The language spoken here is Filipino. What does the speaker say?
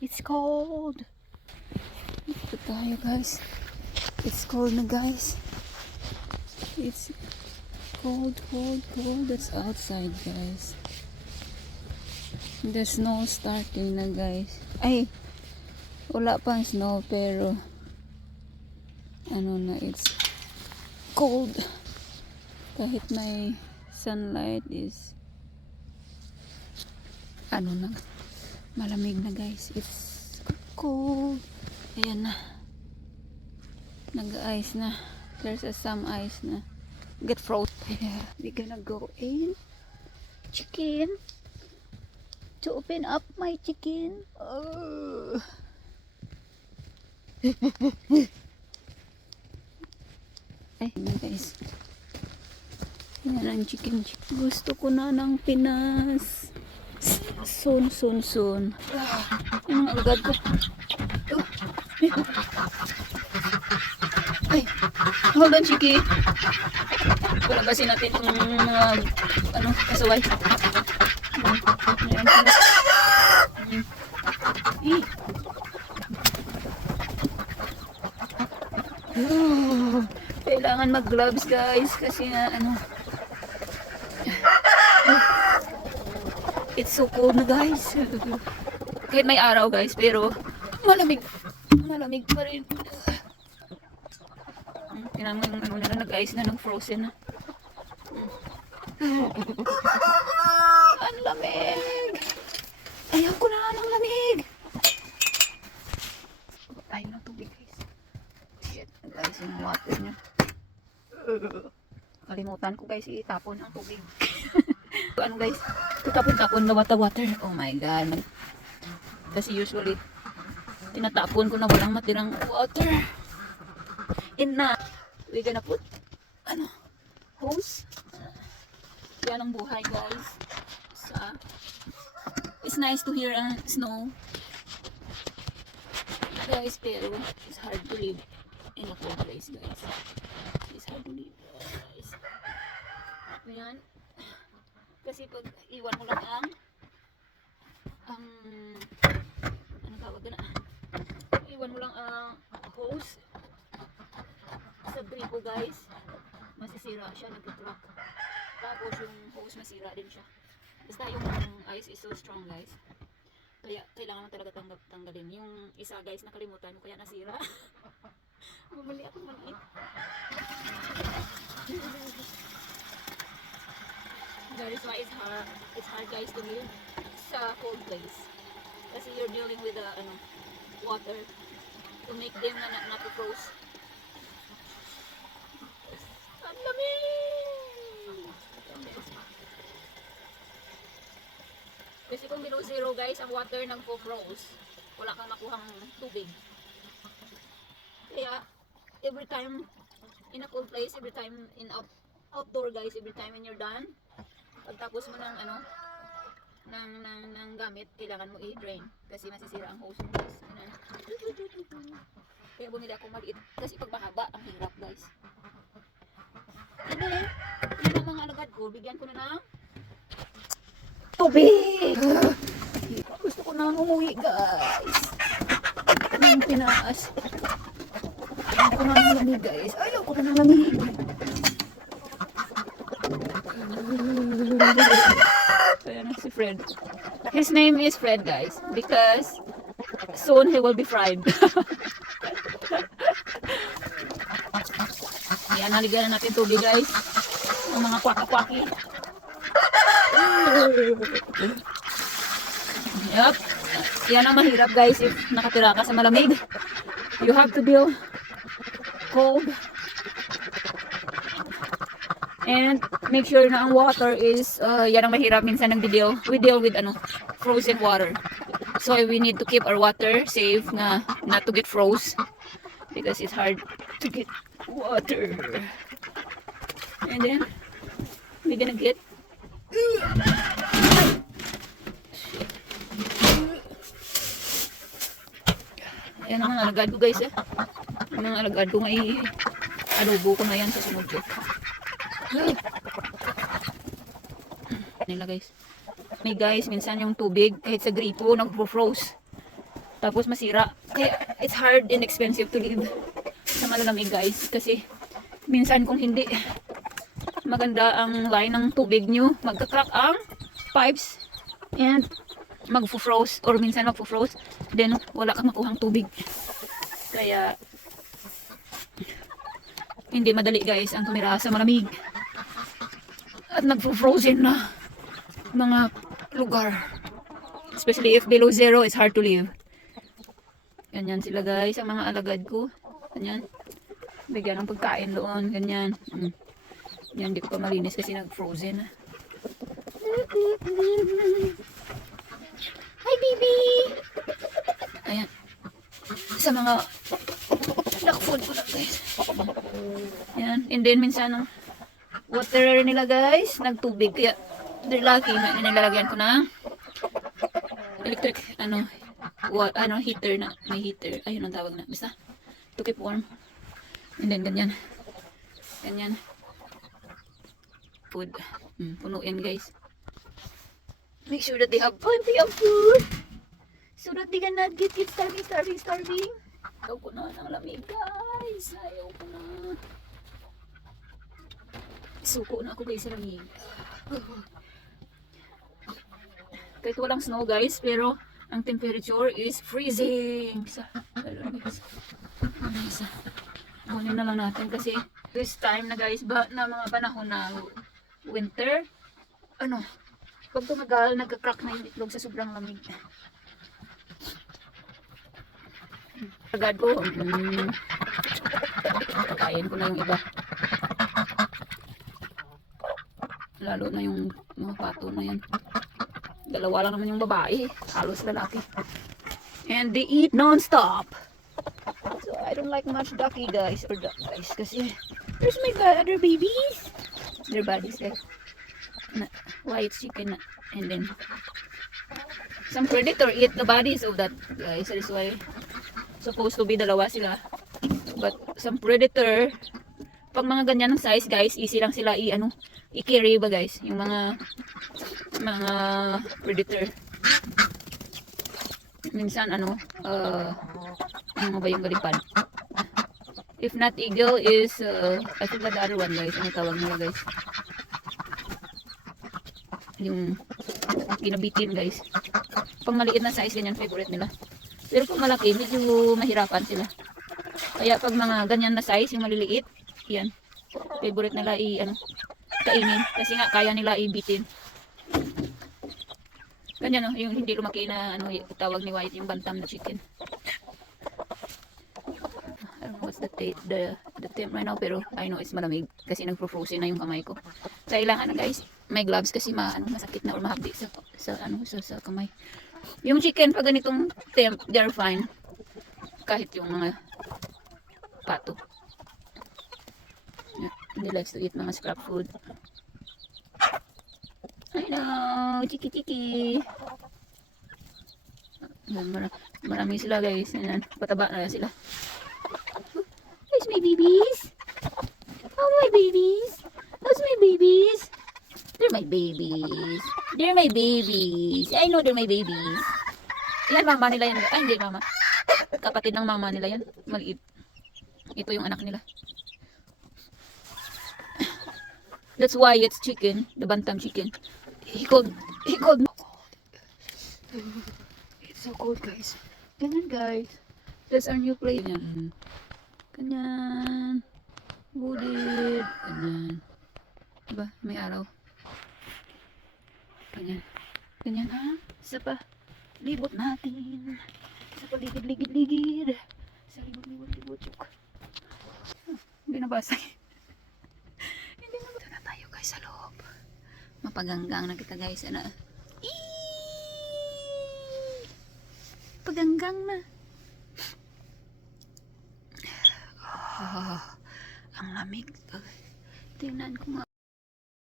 It's cold. Ito tayo guys. It's cold na guys. It's cold. That's outside guys. The snow starting na guys. Ay, wala pang snow pero ano na, it's cold. Kahit may sunlight is ano na, malamig na guys. It's cold. Ayan na, nag-ice na. There's some ice na get frozen. Yeah, we're gonna go in chicken to open up my chicken. Oh. Ay, guys, yan ang chicken. Gusto ko na ng Pinas. Soon. Yung agad ko. Ay, hold on, Chiki. Palabasin natin yung mga ano, kasaway. Kailangan mag-gloves guys kasi ano, it's so cold na guys. Kahit may araw guys, pero malamig pa rin. Tingnan mo yung ano na nag-ice na, nag-frozen na. Ang lamig! Ayaw ko na ng lamig! Ayaw ng tubig guys. Shit, nag-ice yung water niya. Kalimutan ko guys, itapon ang tubig. Ano guys, tutapon-tapon na water. Oh my god. Kasi usually, tinatapon ko na walang matirang water. In na, we're gonna put, ano, hose. Yan ang buhay guys. It's nice to hear snow. Guys, pero it's hard to live in a cold place guys. It's hard to live guys. Ayan. Kasi pag iwan mo lang ano tawag na? Iwan mo lang hose sa gripo guys, masisira siya, nag-crack. Tapos yung hose masira din siya. Basta yung ice is so strong guys. Kaya kailangan mo talaga tanggalin. Yung isa guys, nakalimutan ko kaya nasira. Bumili ako maliit. That is why it's hard guys to live sa cold place. Kasi you're dealing with the water to make them not to froze. Ang lamig! Kasi kung below zero guys, ang water nang froze, wala kang makuhang tubig. Kaya every time in a cold place, every time in outdoor guys, every time when you're done, pagtapos mo ng ng gamit, kailangan mo i-drain kasi masisira ang hose mo guys. Kaya bumili ako maliit kasi pag mahaba, ang hirap guys. And then, yung mga alagad ko, bigyan ko na ng tubig! Gusto ko na umuwi guys. Ng Pinas. Ayaw ko na ng lamig guys. Ayaw ko na ng lamig. Ayan na si Fred. His name is Fred guys because soon he will be fried. Ayan, naligyan na natin tubig guys. Ang mga kwaki-kwaki. Yup. Yan ang mahirap guys if nakatira ka sa malamig. You have to deal cold. And make sure na ang water is, yan ang mahirap minsan we deal with frozen water. So we need to keep our water safe na not to get froze because it's hard to get water. And then we're gonna get yan ang mga alagad ko guys ang mga alagad ko may adobo ko na yan sa sunod ko nila guys. May guys, minsan yung tubig, kahit sa gripo, nag-froze. Tapos masira. Kaya it's hard and expensive to live sa malalamig guys. Kasi minsan kung hindi maganda ang line ng tubig nyo, magka-crack ang pipes and mag-froze or minsan mag-froze, then wala kang makuhang tubig. Kaya hindi madali guys ang tumira sa malamig. At nag-frozen na mga lugar. Especially if below zero, it's hard to live. Ganyan sila guys, ang mga alagad ko. Ganyan. Bigyan ng pagkain doon. Ganyan. Yan, hindi ko pa malinis kasi nag-frozen. Hi, baby! Ayan. Sa mga duck food ko lang guys. Ayan. And then, minsan, ang water nila guys, nagtubig. Kaya, they're lucky. Nilalagyan ko na electric, heater na. May heater. Ayun ang tawag na. Basta, to keep warm. And then, ganyan. Ganyan. Food. Puno yan, guys. Make sure that they have plenty of food. So that they cannot get starving. Ayaw ko na ng lamig, guys. Ayaw ko na. Suko na ako, guys, sa lamig. Kahit walang snow, guys, pero ang temperature is freezing. Kunin na lang natin kasi this time na guys, na mga panahon na winter, pag tumagal, nagka-crack na yung itlog sa sobrang lamig. Agad ko, pakain ko na yung iba. Lalo na yung mga pato na yan. Dalawa lang naman yung babae, halos lalaki. And they eat non-stop. So I don't like much ducky guys or duck guys kasi there's my other babies. Their bodies there. White chicken and then some predator eat the bodies of that guys. That is why supposed to be dalawa sila. But some predator, pag mga ganyan ng size guys, easy lang sila i-carry ba guys, yung mga predator. Minsan ano ba yung galipad? If not eagle is I forgot the other one guys. Ano tawag nila guys? Yung ginabitin guys. Pang maliit na size ganyan favorite nila. Pero kung malaki medyo mahirapan sila. Kaya pag mga ganyan na size yung maliliit, yan. Favorite nila kainin kasi nga kaya nila ibitin. Ganyan yung hindi lumaki na tawag ni White yung bantam na chicken. I don't know what's the temp right now pero I know it's malamig kasi nagfro-frozen na yung kamay ko. Kailangan na guys, may gloves kasi masakit na or mahapdi sa kamay. Yung chicken pag ganitong temp, they're fine. Kahit yung mga pato. They likes to eat mga scrap food. Hello, chiki. Marami sila guys. Ayan, pataba na sila. Here's my babies. Oh, my babies. Those my babies. They're my babies. They're my babies. I know they're my babies. Yan, mama nila yan. Ay, hindi mama. Kapatid ng mama nila yan. Maliit. Ito yung anak nila. That's why it's chicken. The bantam chicken. He called. It's so cold guys. Ganyan guys. That's our new place. Ganyan. Wooded. Ganyan. Diba? May araw. Ganyan ha. Isa pa. Libot natin. Isa pa ligid. Sa libot. Hindi nabasag. Hindi nabasag na tayo guys sa loob. Mapaganggang na kita guys. Paganggang na. Ang lamig. Tingnan ko nga.